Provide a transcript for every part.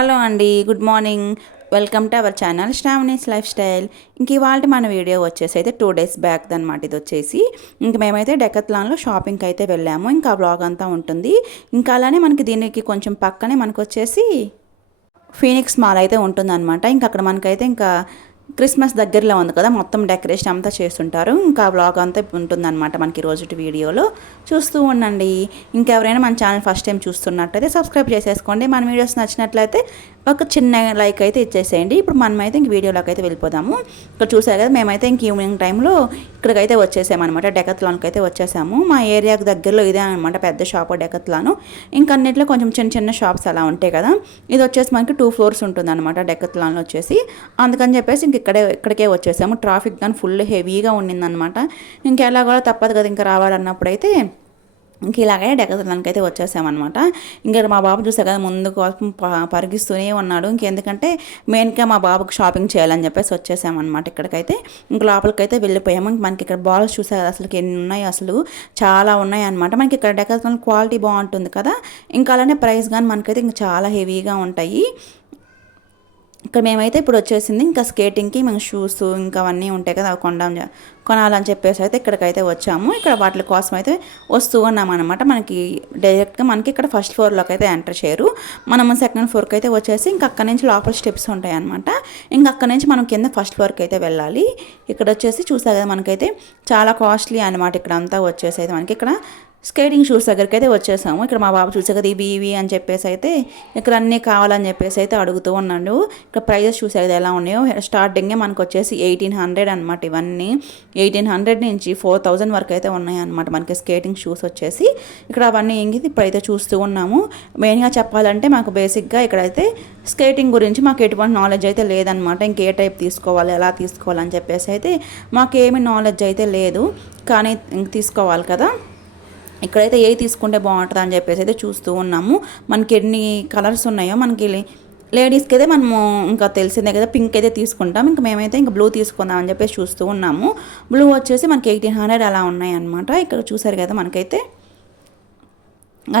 Hello అండి, good morning. Welcome to our channel Sravani's life style. ఇంక ఇవాళ మన వీడియో వచ్చేసి అయితే 2 days బ్యాక్ అనమాట. ఇది వచ్చేసి ఇంక మేమైతే డెకత్లాన్లో షాపింగ్కి అయితే వెళ్ళాము. ఇంకా వ్లాగ్ అంతా ఉంటుంది. ఇంకా అలానే మనకి దీనికి కొంచెం పక్కనే మనకు వచ్చేసి ఫీనిక్స్ మాల్ అయితే ఉంటుందన్నమాట. ఇంకా అక్కడ మనకైతే ఇంకా క్రిస్మస్ దగ్గరలో ఉంది కదా, మొత్తం డెకరేషన్ అంతా చేస్తుంటారు. ఇంకా వ్లాగ్ అంతా ఉంటుందన్నమాట మనకి రోజు వీడియోలో. చూస్తూ ఉండండి. ఇంకెవరైనా మన ఛానల్ ఫస్ట్ టైం చూస్తున్నట్టయితే సబ్స్క్రైబ్ చేసేసుకోండి. మన వీడియోస్ నచ్చినట్లయితే ఒక చిన్న లైక్ అయితే ఇచ్చేసేయండి. ఇప్పుడు మనమైతే ఇంక వీడియోలోకి అయితే వెళ్ళిపోదాము. ఇక్కడ చూసారు కదా, మేమైతే ఇంక ఈవినింగ్ టైంలో ఇక్కడికైతే వచ్చేసామన్నమాట. డెకత్లాన్కి అయితే వచ్చేసాము. మా ఏరియాకి దగ్గరలో ఇదే అనమాట పెద్ద షాప్ డెకత్లాను. ఇంకా అన్నింటిలో కొంచెం చిన్న చిన్న షాప్స్ అలా ఉంటాయి కదా. ఇది వచ్చేసి మనకి 2 floors ఉంటుంది అనమాట డెకత్లాన్లో వచ్చేసి. అందుకని చెప్పేసి ఇంక ఇక్కడికే వచ్చేసాము. ట్రాఫిక్ కానీ ఫుల్ హెవీగా ఉండిందనమాట. ఇంకెలా కూడా తప్పదు కదా ఇంకా రావాలన్నప్పుడు అయితే ఇంక ఇలాగే డెకత్లాన్కి అయితే వచ్చేసామన్నమాట. ఇంకా మా బాబు చూసా కదా, ముందు కోసం పరిగిస్తూనే ఉన్నాడు. ఇంకెందుకంటే మెయిన్గా మా బాబుకి షాపింగ్ చేయాలని చెప్పేసి వచ్చేసామన్నమాట. ఇక్కడికైతే ఇంక లోపలికైతే వెళ్ళిపోయాము. మనకి ఇక్కడ బాల్స్ చూసా కదా, అసలు ఎన్ని ఉన్నాయి, అసలు చాలా ఉన్నాయి అనమాట. మనకి ఇక్కడ డెకత్లాన్ క్వాలిటీ బాగుంటుంది కదా. ఇంకా అలానే ప్రైస్ కానీ మనకైతే ఇంకా చాలా హెవీగా ఉంటాయి. ఇక్కడ మేమైతే ఇప్పుడు వచ్చేసింది ఇంకా స్కేటింగ్కి మేము షూస్ ఇంకా అవన్నీ ఉంటాయి కదా, అవి కొనాలని చెప్పేసి అయితే ఇక్కడికైతే వచ్చాము. ఇక్కడ వాటి కోసం అయితే వస్తూ ఉన్నామన్నమాట. మనకి డైరెక్ట్గా మనకి ఇక్కడ ఫస్ట్ ఫ్లోర్లోకి అయితే ఎంటర్ చేయరు. మనము సెకండ్ ఫ్లోర్కి అయితే వచ్చేసి ఇంకా అక్కడ నుంచి లోపల స్టెప్స్ ఉంటాయి అనమాట. ఇంకా అక్కడ నుంచి మనం కింద ఫస్ట్ ఫ్లోర్కి అయితే వెళ్ళాలి. ఇక్కడ వచ్చేసి చూసా కదా, మనకైతే చాలా కాస్ట్లీ అనమాట. ఇక్కడ అంతా వచ్చేసి అయితే మనకి ఇక్కడ స్కేటింగ్ షూస్ దగ్గరికి అయితే వచ్చేసాము. ఇక్కడ మా బాబు చూసా కదా, ఇవి అని చెప్పేసి అయితే ఇక్కడ అన్నీ కావాలని చెప్పేసి అయితే అడుగుతూ ఉన్నాడు. ఇక్కడ ప్రైజెస్ చూసా కదా ఎలా ఉన్నాయో. స్టార్టింగే మనకు వచ్చేసి 1800 అనమాట. ఇవన్నీ 1800 నుంచి 4000 వరకు అయితే ఉన్నాయి అనమాట మనకి స్కేటింగ్ షూస్ వచ్చేసి. ఇక్కడ అవన్నీ ఏంగిది ఇప్పుడైతే చూస్తూ ఉన్నాము. మెయిన్గా చెప్పాలంటే మాకు బేసిక్గా ఇక్కడైతే స్కేటింగ్ గురించి మాకు ఎటువంటి నాలెడ్జ్ అయితే లేదనమాట. ఇంకే టైప్ తీసుకోవాలి, ఎలా తీసుకోవాలని చెప్పేసి అయితే మాకేమీ నాలెడ్జ్ అయితే లేదు. కానీ తీసుకోవాలి కదా. ఇక్కడైతే ఏ తీసుకుంటే బాగుంటుంది అని చెప్పేసి అయితే చూస్తూ ఉన్నాము. మనకి ఎన్ని కలర్స్ ఉన్నాయో, మనకి లేడీస్కి అయితే మనము ఇంకా తెలిసిందే కదా, పింక్ అయితే తీసుకుంటాం. ఇంకా మేమైతే ఇంకా బ్లూ తీసుకుందాం అని చెప్పేసి చూస్తూ ఉన్నాము. బ్లూ వచ్చేసి మనకి 1800 అలా ఉన్నాయి అనమాట. ఇక్కడ చూసారు కదా, మనకైతే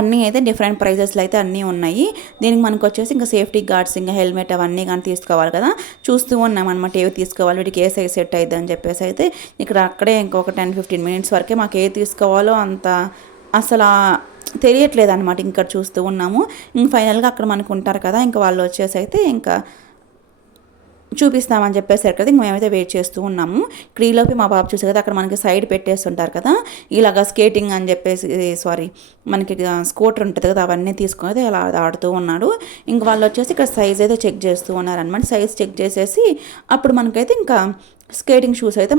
అన్నీ అయితే డిఫరెంట్ ప్రైజెస్లో అయితే అన్నీ ఉన్నాయి. దీనికి మనకు వచ్చేసి ఇంకా సేఫ్టీ గార్డ్స్, ఇంకా హెల్మెట్ అవన్నీ కానీ తీసుకోవాలి కదా. చూస్తూ ఉన్నాం అనమాట ఏవి తీసుకోవాలి, వీటికి ఏ సైజ్ సెట్ అవుతుంది అని చెప్పేసి అయితే ఇక్కడ అక్కడే ఇంకొక 10-15 minutes వరకే మాకు ఏ తీసుకోవాలో అంత అసలు తెలియట్లేదు అనమాట. ఇంకా చూస్తూ ఉన్నాము. ఇంక ఫైనల్గా అక్కడ మనకు ఉంటారు కదా, ఇంకా వాళ్ళు వచ్చేసి అయితే ఇంకా చూపిస్తామని చెప్పేసారు కదా. ఇంక మేమైతే వెయిట్ చేస్తూ ఉన్నాము. ఇక్కడ ఈలోపు మా బాబు చూసే కదా, అక్కడ మనకి సైడ్ పెట్టేస్తుంటారు కదా, ఇలాగ స్కేటింగ్ అని చెప్పేసి మనకి స్కూటర్ ఉంటుంది కదా, అవన్నీ తీసుకొని అయితే ఇలా ఆడుతూ ఉన్నాడు. ఇంక వాళ్ళు వచ్చేసి ఇక్కడ సైజ్ అయితే చెక్ చేస్తూ ఉన్నారనమాట. సైజ్ చెక్ చేసేసి అప్పుడు మనకైతే ఇంకా స్కేటింగ్ షూస్ అయితే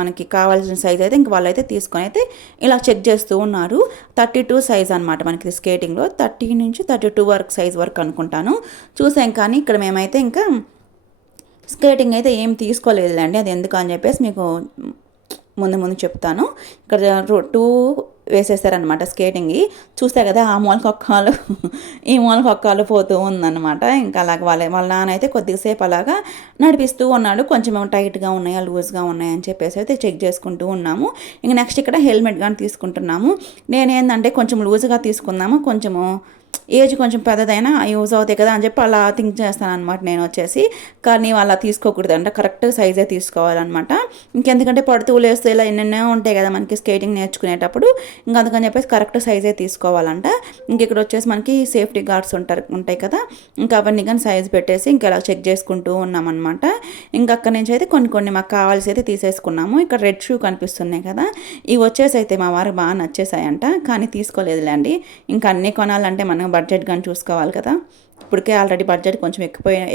మనకి కావాల్సిన సైజ్ అయితే ఇంక వాళ్ళైతే తీసుకొని అయితే ఇలా చెక్ చేస్తూ ఉన్నారు. 32 సైజ్ అనమాట మనకి స్కేటింగ్లో. 30 నుంచి 32 వరకు సైజ్ వరకు అనుకుంటాను. చూసాం. కానీ ఇక్కడ మేమైతే ఇంకా స్కేటింగ్ అయితే ఏం తీసుకోలేదులేండి. అది ఎందుకు అని చెప్పేసి మీకు ముందు చెప్తాను. ఇక్కడ 2 వేసేసారనమాట స్కేటింగ్. చూస్తే కదా, ఆ మూలకి ఒక్కలు ఈ మూలకి ఒక్కలు పోతూ ఉందన్నమాట. ఇంకా అలాగ వాళ్ళ నాన్న అయితే కొద్దిసేపు అలాగా నడిపిస్తూ ఉన్నాడు. కొంచెం టైట్గా ఉన్నాయా, లూజ్గా ఉన్నాయని చెప్పేసి అయితే చెక్ చేసుకుంటూ ఉన్నాము. ఇంక నెక్స్ట్ ఇక్కడ హెల్మెట్ కానీ తీసుకుంటున్నాము. నేనేందంటే కొంచెం లూజ్గా తీసుకుందాము, కొంచెము ఏజ్ కొంచెం పెద్దదైనా యూజ్ అవుతాయి కదా అని చెప్పి అలా థింక్ చేస్తాను అనమాట నేను వచ్చేసి. కానీ అలా తీసుకోకూడదు అంట, కరెక్ట్ సైజే తీసుకోవాలన్నమాట. ఇంకెందుకంటే పడుతూ లేస్తూ ఇలా ఎన్నెన్నో ఉంటాయి కదా మనకి స్కేటింగ్ నేర్చుకునేటప్పుడు. ఇంకా అందుకని చెప్పేసి కరెక్ట్ సైజే తీసుకోవాలంట. ఇంక ఇక్కడ వచ్చేసి మనకి సేఫ్టీ గార్డ్స్ ఉంటాయి కదా, ఇంకా అవన్నీ కానీ సైజ్ పెట్టేసి ఇంకా ఇలా చెక్ చేసుకుంటూ ఉన్నామన్నమాట. ఇంకా అక్కడి నుంచి అయితే కొన్ని మాకు కావాల్సి అయితే తీసేసుకున్నాము. ఇక్కడ రెడ్ షూ కనిపిస్తున్నాయి కదా, ఇవి వచ్చేసి అయితే మా వారికి బాగా నచ్చేసాయంట. కానీ తీసుకోలేదులేండి. ఇంకా అన్నీ కొనాలంటే మనం బడ్జెట్ కానీ చూసుకోవాలి కదా. ఇప్పటికే ఆల్రెడీ బడ్జెట్ కొంచెం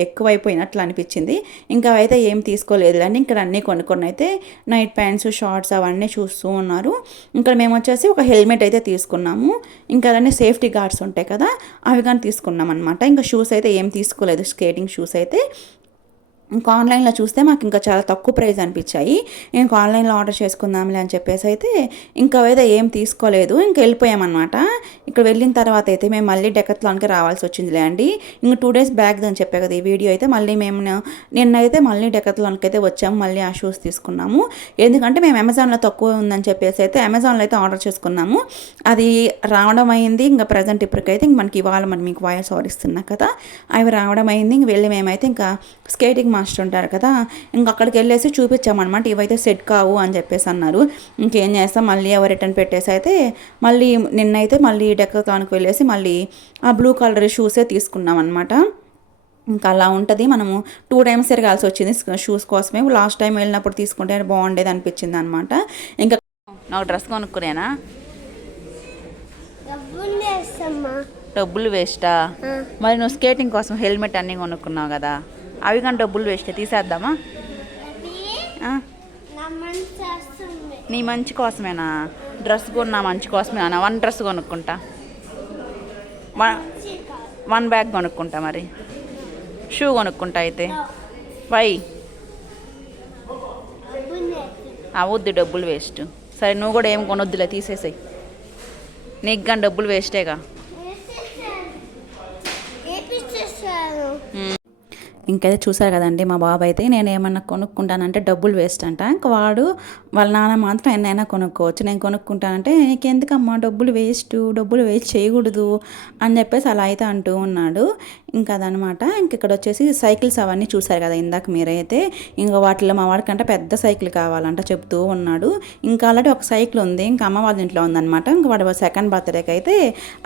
ఎక్కువైపోయినట్లు అనిపించింది. ఇంకా అయితే ఏం తీసుకోలేదు అండి. ఇక్కడ అన్నీ కొన్ని అయితే నైట్ ప్యాంట్స్, షార్ట్స్ అవన్నీ చూస్తూ ఉన్నారు. ఇక్కడ మేము వచ్చేసి ఒక హెల్మెట్ అయితే తీసుకున్నాము. ఇంకా అలానే సేఫ్టీ గార్డ్స్ ఉంటాయి కదా, అవి కానీ తీసుకున్నాం అనమాట. ఇంకా షూస్ అయితే ఏం తీసుకోలేదు, స్కేటింగ్ షూస్ అయితే. ఇంకా ఆన్లైన్లో చూస్తే మాకు ఇంకా చాలా తక్కువ ప్రైస్ అనిపించాయి. ఇంక ఆన్లైన్లో ఆర్డర్ చేసుకుందాంలే అని చెప్పేసి అయితే ఇంకా ఏదో ఏం తీసుకోలేదు, ఇంక వెళ్ళిపోయామన్నమాట. ఇక్కడ వెళ్ళిన తర్వాత అయితే మేము మళ్ళీ డెకత్లాన్కి రావాల్సి వచ్చిందిలే అండి. ఇంక 2 డేస్ బ్యాక్ అని చెప్పే కదా ఈ వీడియో అయితే, మళ్ళీ మేము నిన్నైతే మళ్ళీ డెకత్లాన్కి అయితే వచ్చాము. మళ్ళీ ఆ షూస్ తీసుకున్నాము. ఎందుకంటే మేము అమెజాన్లో తక్కువ ఉందని చెప్పేసి అయితే అమెజాన్లో అయితే ఆర్డర్ చేసుకున్నాము. అది రావడం అయింది. ఇంకా ప్రజెంట్ ఇప్పటికైతే ఇంక మనకి ఇవాళ మరి మీకు వాయిస్ ఓవర్ ఇస్తున్నా కదా, అవి రావడం అయింది. ఇంక వెళ్ళి మేమైతే ఇంకా స్కేటింగ్ మాస్టర్ ఉంటారు కదా, ఇంక అక్కడికి వెళ్ళేసి చూపించామన్నమాట. ఇవైతే సెట్ కావు అని చెప్పేసి అన్నారు. ఇంకేం చేస్తాం, మళ్ళీ ఎవరు రిటర్న్ పెట్టేసి అయితే మళ్ళీ నిన్నైతే మళ్ళీ డెకత్లాన్కి వెళ్ళేసి మళ్ళీ ఆ బ్లూ కలర్ షూసే తీసుకున్నాం అనమాట. ఇంకా అలా ఉంటుంది. మనము 2 టైమ్స్ తిరగాల్సి వచ్చింది షూస్ కోసమే. లాస్ట్ టైం వెళ్ళినప్పుడు తీసుకుంటే బాగుండేది అనిపించింది అనమాట. ఇంకా నాకు డ్రెస్ కొనుక్కునేనా, డబ్బులు వేస్టా? మరి నువ్వు స్కేటింగ్ కోసం హెల్మెట్ అన్నీ కొనుక్కున్నావు కదా, అవి కానీ డబ్బులు వేస్ట్, తీసేద్దామా? నీ మంచి కోసమేనా? డ్రెస్ కొన్నా మంచి కోసమేనా? 1 డ్రెస్ కొనుక్కుంటా, 1 బ్యాగ్ కొనుక్కుంటా, మరి షూ కొనుక్కుంటా అయితే. వై అవద్దు, డబ్బులు వేస్ట్. సరే నువ్వు కూడా ఏం కొనొద్దులే, తీసేసాయి. నీకు కానీ డబ్బులు వేస్టేగా. ఇంకైతే చూసారు కదండి మా బాబు అయితే, నేను ఏమన్నా కొనుక్కుంటానంటే డబ్బులు వేస్ట్ అంట. ఇంకా వాళ్ళ నాన్న మాత్రం ఎన్నైనా కొనుక్కోవచ్చు, నేను కొనుక్కుంటానంటే నీకెందుకమ్మా డబ్బులు వేస్ట్ చేయకూడదు అని చెప్పేసి అలా అయితే అంటూ ఉన్నాడు. ఇంకా అదనమాట. ఇంక ఇక్కడ వచ్చేసి సైకిల్స్ అవన్నీ చూసారు కదా ఇందాక మీరైతే, ఇంకా వాటిలో మా వాడికంటే పెద్ద సైకిల్ కావాలంట చెప్తూ ఉన్నాడు. ఇంకా ఆల్రెడీ ఒక సైకిల్ ఉంది, ఇంకా అమ్మ వాళ్ళ ఇంట్లో ఉందన్నమాట. ఇంకా వాడు సెకండ్ బర్త్డేకి అయితే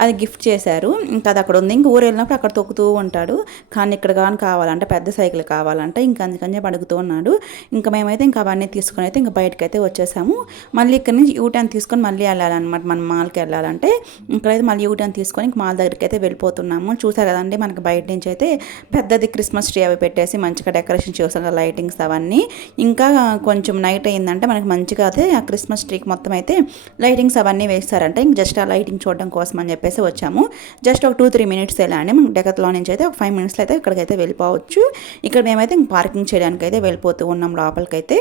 అది గిఫ్ట్ చేశారు. ఇంకా అది అక్కడ ఉంది. ఇంక ఊరు వెళ్ళినప్పుడు అక్కడ తొక్కుతూ ఉంటాడు. కానీ ఇక్కడ కానీ కావాలంటే పెద్ద సైకిల్ కావాలంటే ఇంకా అందుకని చెప్పి అడుగుతూ ఉన్నాడు. ఇంకా మేమైతే ఇంకా అవన్నీ తీసుకుని అయితే ఇంకా బయటకు అయితే వచ్చేసాము. మళ్ళీ ఇక్కడ నుంచి యూటర్న్ తీసుకొని మళ్ళీ వెళ్ళాలన్నమాట. మనం మాల్కి వెళ్ళాలంటే ఇక్కడైతే మళ్ళీ యూటర్న్ తీసుకొని ఇంక మాల్ దగ్గరికి అయితే వెళ్ళిపోతున్నాము. చూసారు కదండి మనకి బయట నుంచి అయితే పెద్దది క్రిస్మస్ ట్రీ అవి పెట్టేసి మంచిగా డెకరేషన్ చేస్తాం కదా, లైటింగ్స్ అవన్నీ. ఇంకా కొంచెం నైట్ అయిందంటే మనకి మంచిగా అయితే ఆ క్రిస్మస్ ట్రీకి మొత్తం అయితే లైటింగ్స్ అవన్నీ వేస్తారంటే ఇంక జస్ట్ ఆ లైటింగ్ చూడడం కోసం అని చెప్పేసి వచ్చాము. జస్ట్ ఒక 2-3 మినిట్స్ వెళ్ళండి. మనకి డెకత్లాన్ నుంచి అయితే ఒక 5 మినిట్స్లో అయితే ఇక్కడికైతే వెళ్ళిపోవచ్చు. ఇక్కడ మేమైతే ఇంక పార్కింగ్ చేయడానికి అయితే వెళ్ళిపోతూ ఉన్నాం లోపలికైతే.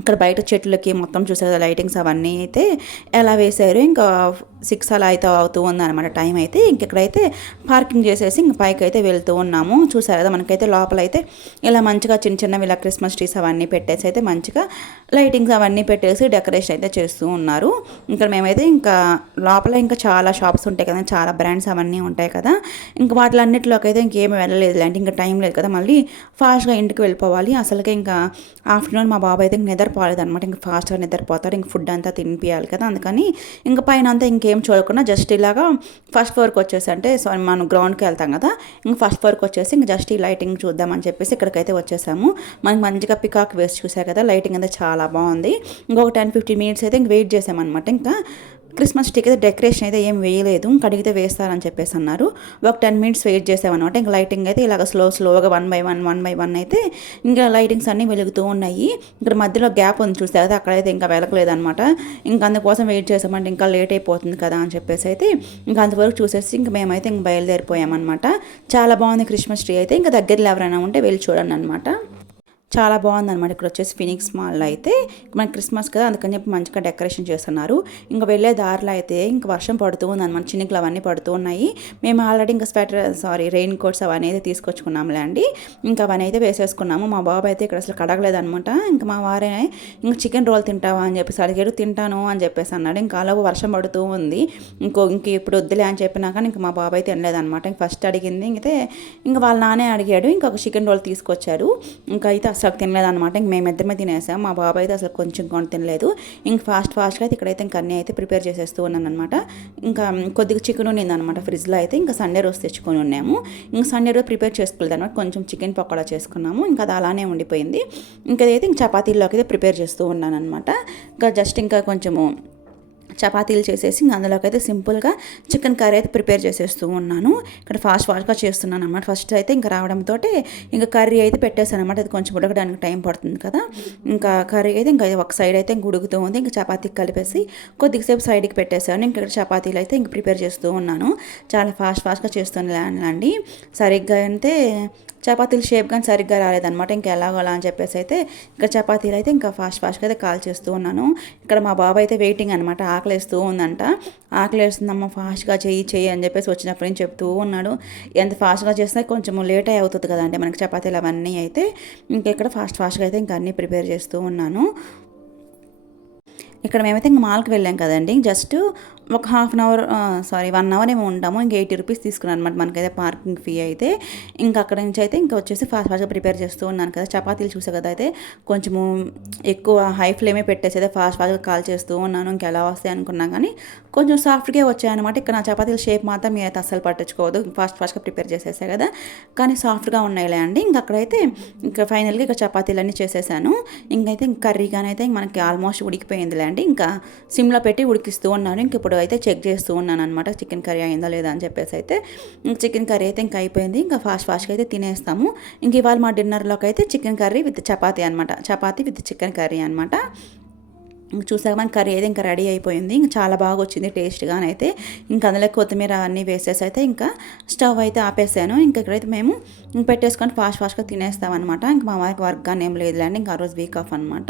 ఇక్కడ బయట చెట్లకి మొత్తం చూసారు కదా లైటింగ్స్ అవన్నీ అయితే ఎలా వేశారు. ఇంకా 6 అలా అయితే అవుతూ ఉందన్నమాట టైం అయితే. ఇంకెక్కడైతే పార్కింగ్ చేసేసి ఇంక పైకి అయితే వెళ్తూ ఉన్నాము. చూసారు కదా మనకైతే లోపల అయితే ఇలా మంచిగా చిన్న చిన్నవి ఇలా క్రిస్మస్ ట్రీస్ అవన్నీ పెట్టేసి అయితే మంచిగా లైటింగ్స్ అవన్నీ పెట్టేసి డెకరేషన్ అయితే చేస్తూ ఉన్నారు. ఇక్కడ మేమైతే ఇంకా లోపల ఇంకా చాలా షాప్స్ ఉంటాయి కదా, చాలా బ్రాండ్స్ అవన్నీ ఉంటాయి కదా, ఇంకా వాటిలన్నిటిలోకి అయితే ఇంకేమి వెళ్ళలేదు అంటే ఇంకా టైం లేదు కదా, మళ్ళీ ఫాస్ట్గా ఇంటికి వెళ్ళిపోవాలి. అసలుకే ఇంకా ఆఫ్టర్నూన్ మా బాబు అయితే నిద్రపోలేదన్నమాట. ఇంకా ఫాస్ట్గా నిద్రపోతాడు. ఇంక ఫుడ్ అంతా తినిపించాలి కదా, అందుకని ఇంకా పైన అంతా ఇంకేం చూడకుండా జస్ట్ ఇలాగా ఫస్ట్ ఫ్లోర్కి వచ్చేసి, అంటే మనం గ్రౌండ్కి వెళ్తాం కదా, ఇంక ఫస్ట్ ఫ్లోర్కి వచ్చేసి ఇంక జస్ట్ ఈ లైటింగ్ చూద్దామని చెప్పేసి ఇక్కడికైతే వచ్చేసాము. మనకి మంచిగా పికాక్ వేసి చూసారు కదా, లైటింగ్ అంతా చాలా బాగుంది. ఇంకొక 10-15 మినిట్స్ అయితే ఇంక వెయిట్ చేసామన్నమాట. ఇంకా క్రిస్మస్ ట్రీకి అయితే డెకరేషన్ అయితే ఏం వేయలేదు, ఇంక అడిగితే వేస్తారని చెప్పేసి అన్నారు. ఒక 10 మినిట్స్ వెయిట్ చేసామన్నమాట. ఇంకా లైటింగ్ అయితే ఇలాగ స్లోగా 1 by 1 అయితే ఇంకా లైటింగ్స్ అన్నీ వెలుగుతూ ఉన్నాయి. ఇక్కడ మధ్యలో గ్యాప్ ఉంది చూస్తే కదా, అక్కడైతే ఇంకా వెలకలేదనమాట. ఇంకా అందుకోసం వెయిట్ చేసామంటే ఇంకా లేట్ అయిపోతుంది కదా అని చెప్పేసి అయితే ఇంకా అంతవరకు చూసేసి ఇంక మేమైతే ఇంక బయలుదేరిపోయామన్నమాట. చాలా బాగుంది క్రిస్మస్ ట్రీ అయితే. ఇంకా దగ్గరలో ఎవరైనా ఉంటే వెళ్ళి చూడండి అనమాట. చాలా బాగుందన్నమాట. ఇక్కడ వచ్చేసి ఫినిక్స్ మాల్లో అయితే మనకి క్రిస్మస్ కదా, అందుకని చెప్పి మంచిగా డెకరేషన్ చేస్తున్నారు. ఇంకా వెళ్ళే దారిలో అయితే ఇంకా వర్షం పడుతూ ఉందన్నమాట, చినుకులు అవన్నీ పడుతూ ఉన్నాయి. మేము ఆల్రెడీ ఇంకా రెయిన్ కోట్స్ అవన్నీ అయితే తీసుకొచ్చుకున్నాంలే అండి. ఇంకా అవన్నీ అయితే వేసేసుకున్నాము. మా బాబు అయితే ఇక్కడ అసలు కడగలేదనమాట. ఇంకా మా వారే ఇంకా చికెన్ రోల్ తింటావా అని చెప్పేసి అడిగాడు. తింటాను అని చెప్పేసి అన్నాడు. ఇంకా అలాగో వర్షం పడుతూ ఉంది. ఇంక ఇప్పుడు వద్దులే అని చెప్పినా కానీ ఇంకా మా బాబు అయితే తినలేదనమాట. ఇంక ఫస్ట్ అడిగింది అయితే ఇంకా వాళ్ళ నానే అడిగాడు. ఇంకా ఒక చికెన్ రోల్ తీసుకొచ్చారు. ఇంకా అయితే అసలు తినలేదన్నమాట. ఇంక మేమిద్దరమే తినేసాం. మా బాబు అయితే అసలు కొంచెం కూడా తినలేదు. ఇంక ఫాస్ట్గా అయితే ఇక్కడైతే ఇంకా అన్నీ అయితే ప్రిపేర్ చేసేస్తూ ఉన్నాను అనమాట. ఇంకా కొద్దిగా చికెన్ ఉన్నిందనమాట ఫ్రిడ్జ్లో అయితే. ఇంకా సండే రోజు తెచ్చుకొని ఉన్నాము. ఇంకా సండే రోజు ప్రిపేర్ చేసుకోలేదు అనమాట. కొంచెం చికెన్ పకోడా చేసుకున్నాము. ఇంకా అది అలానే ఉండిపోయింది. ఇంకా అయితే ఇంక చపాతీల్లోకి అయితే ప్రిపేర్ చేస్తూ ఉన్నాను అనమాట. ఇంకా జస్ట్ ఇంకా కొంచెము చపాతీలు చేసేసి అందులోకి అయితే సింపుల్గా చికెన్ కర్రీ అయితే ప్రిపేర్ చేసేస్తూ ఉన్నాను. ఇక్కడ ఫాస్ట్గా చేస్తున్నాను అన్నమాట. ఫస్ట్ అయితే ఇంకా రావడంతో ఇంకా కర్రీ అయితే పెట్టేసాను అనమాట. అది కొంచెం ఉడకడానికి టైం పడుతుంది కదా. ఇంకా కర్రీ అయితే ఇంకా ఒక సైడ్ అయితే ఇంక ఉడుకుతూ ఉంది. ఇంకా చపాతీకి కలిపేసి కొద్దిసేపు సైడ్కి పెట్టేశాను. ఇంకా ఇక్కడ చపాతీలు అయితే ఇంక ప్రిపేర్ చేస్తూ ఉన్నాను. చాలా ఫాస్ట్గా చేస్తున్నానండి. సరిగ్గా అయితే చపాతీలు షేప్ కానీ సరిగ్గా రాలేదనమాట. ఇంకా ఎలాగోలా అని చెప్పేసి అయితే ఇంకా చపాతీలు అయితే ఇంకా ఫాస్ట్గా అయితే కాల్ చేస్తూ ఉన్నాను. ఇక్కడ మా బాబు అయితే వెయిటింగ్ అనమాట, ఆకలేస్తూ ఉందంట. ఆకలేస్తుందమ్మ ఫాస్ట్గా చెయ్యి అని చెప్పేసి వచ్చినప్పటి నుంచి చెప్తూ ఉన్నాడు. ఎంత ఫాస్ట్గా చేస్తే కొంచెం లేట్ అవుతుంది కదా అంటే మనకి చపాతీలు అవన్నీ అయితే ఇంకా ఇక్కడ ఫాస్ట్గా అయితే ఇంకా అన్నీ ప్రిపేర్ చేస్తూ ఉన్నాను. ఇక్కడ మేమైతే ఇంక మాల్కి వెళ్ళాం కదండి, జస్ట్ ఒక 1 అవర్ ఏమో ఉంటాము. ఇంక 80 రూపీస్ తీసుకున్నాను అనమాట మనకైతే పార్కింగ్ ఫీ అయితే. ఇంకా అక్కడ నుంచి అయితే ఇంకా వచ్చేసి ఫాస్ట్గా ప్రిపేర్ చేస్తూ ఉన్నాను కదా. చపాతీలు చూసే కదా అయితే కొంచెము ఎక్కువ హై ఫ్లేమే పెట్టేసి అయితే ఫాస్ట్గా కాల్ చేస్తూ ఉన్నాను. ఇంకా ఎలా వస్తాయి అనుకున్నాను కానీ కొంచెం సాఫ్ట్గా వచ్చాయన్నమాట. ఇక్కడ నా చపాతీల షేప్ మాత్రం మీరైతే అస్సలు పట్టించుకోవద్దు, ఫాస్ట్గా ప్రిపేర్ చేసేసాయి కదా కానీ సాఫ్ట్గా ఉన్నాయిలే అండి. ఇంకా అక్కడైతే ఇంకా ఫైనల్గా ఇక చపాతీలన్నీ చేసేసాను. ఇంకైతే కర్రీ కానీ అయితే మనకి ఆల్మోస్ట్ ఉడికిపోయిందిలే అండి. ఇంకా సిమ్లో పెట్టి ఉడికిస్తూ ఉన్నాను. ఇంక ఇప్పుడు అయితే చెక్ చేస్తూ ఉన్నాను అనమాట చికెన్ కర్రీ అయిందా లేదా అని చెప్పేసి అయితే. చికెన్ కర్రీ అయితే ఇంకా అయిపోయింది. ఇంకా ఫాస్ట్గా అయితే తినేస్తాము. ఇంక ఇవాళ మా డిన్నర్లోకి అయితే చికెన్ కర్రీ విత్ చపాతీ అనమాట, చపాతీ విత్ చికెన్ కర్రీ అనమాట. చూసాక మన కర్రీ అయితే ఇంకా రెడీ అయిపోయింది. ఇంకా చాలా బాగా వచ్చింది టేస్ట్గానైతే. ఇంకా అందులో కొత్తిమీర అన్నీ వేసేసి అయితే ఇంకా స్టవ్ అయితే ఆపేసాను. ఇంకా ఇక్కడైతే మేము పెట్టేసుకొని ఫాస్ట్గా తినేస్తామన్నమాట. ఇంకా మా వారికి వర్క్ కానీ ఏం లేదులేండి, ఇంకా ఆ రోజు వీక్ ఆఫ్ అనమాట.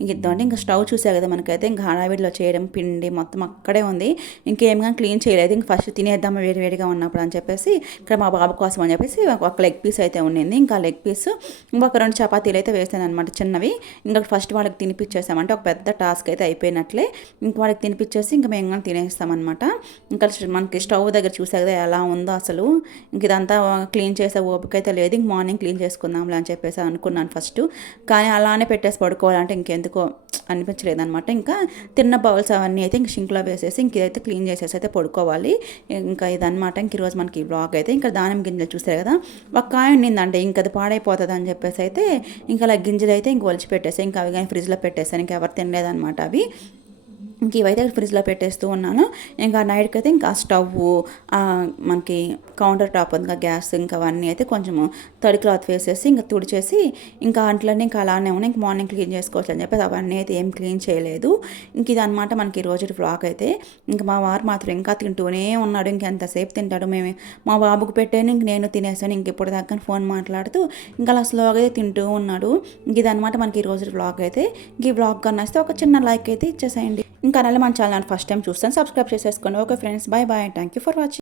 ఇంక ఇద్దామంటే ఇంకా స్టవ్ చూసే కదా మనకైతే ఇంకా హడావిడిలో చేయడం, పిండి మొత్తం అక్కడే ఉంది. ఇంకేం కానీ క్లీన్ చేయలేదు. ఇంక ఫస్ట్ తినేద్దాము వేడివేడిగా ఉన్నప్పుడు అని చెప్పేసి ఇక్కడ మా బాబు కోసం అని చెప్పేసి ఒక లెగ్ పీస్ అయితే ఉండింది. ఇంకా లెగ్ పీస్ ఇంకొక 2 చపాతీలు అయితే వేసాను అనమాట చిన్నవి. ఇంకా ఫస్ట్ వాళ్ళకి తినిపించేసామంటే ఒక పెద్ద టాస్క్ అయితే అయిపోయినట్లే. ఇంక వాళ్ళకి తినిపించేసి ఇంకా మేము కానీ తినేస్తామన్నమాట. ఇంకా మనకి స్టవ్ దగ్గర చూసే కదా ఎలా ఉందో అసలు. ఇంక ఇదంతా క్లీన్ చేసే ఓపిక అయితే లేదు. ఇంక మార్నింగ్ క్లీన్ చేసుకుందాంలే అని చెప్పేసి అనుకున్నాను ఫస్ట్, కానీ అలానే పెట్టేసి పడుకోవాలంటే ఇంకెందుకో అనిపించలేదు అనమాట. ఇంకా తిన్న బౌల్స్ అవన్నీ అయితే ఇంక షింక్లో వేసేసి ఇంక ఇదైతే క్లీన్ చేసేసి అయితే పడుకోవాలి. ఇంకా ఇదనమాట ఇంక ఈరోజు మనకి బ్లాగ్ అయితే. ఇంకా దానిమ్మ గింజలు చూసారు కదా, ఒక కాయ ఉండిందంటే ఇంక అది పాడైపోతుంది అని చెప్పేసి అయితే ఇంకా అలా గింజలు అయితే ఇంక ఒలిచి పెట్టేసి ఇంకా అవి కానీ ఫ్రిడ్జ్లో పెట్టేసాను. ఇంకా ఎవరు తినలేదనమాట అవి. ఇంక ఇవైతే ఫ్రిడ్జ్లో పెట్టేస్తూ ఉన్నాను. ఇంకా నైట్కి అయితే ఇంకా స్టవ్ మనకి కౌంటర్ టాప్ ఉంది గ్యాస్, ఇంకా అవన్నీ అయితే కొంచెము తడి క్లాత్ వేసేసి ఇంకా తుడిచేసి ఇంకా అంట్లన్నీ ఇంకా అలానే ఉన్నాయి. ఇంక మార్నింగ్ క్లీన్ చేసుకోవచ్చు అని చెప్పేసి అవన్నీ అయితే ఏం క్లీన్ చేయలేదు. ఇంక ఇదనమాట మనకి రోజు వ్లాగ్ అయితే. ఇంకా మా వారు మాత్రం ఇంకా తింటూనే ఉన్నాడు. ఇంకెంతసేపు తింటాడు. మా బాబుకు పెట్టాను, ఇంక నేను తినేసాను. ఇంక ఇప్పుడు దాకా ఫోన్ మాట్లాడుతూ ఇంకా అలా స్లోగా అయితే తింటూ ఉన్నాడు. ఇంక ఇదనమాట మనకి రోజు వ్లాగ్ అయితే. ఇంక ఈ వ్లాగ్ కన్నా వస్తే ఒక చిన్న లైక్ అయితే ఇచ్చేసేయండి. ఇంకా అలాగే మన ఛానల్ ఫస్ట్ టైం చూస్తాను, సబ్స్క్రైబ్ చేసేసుకోండి. Okay friends, bye. Thank you for watching.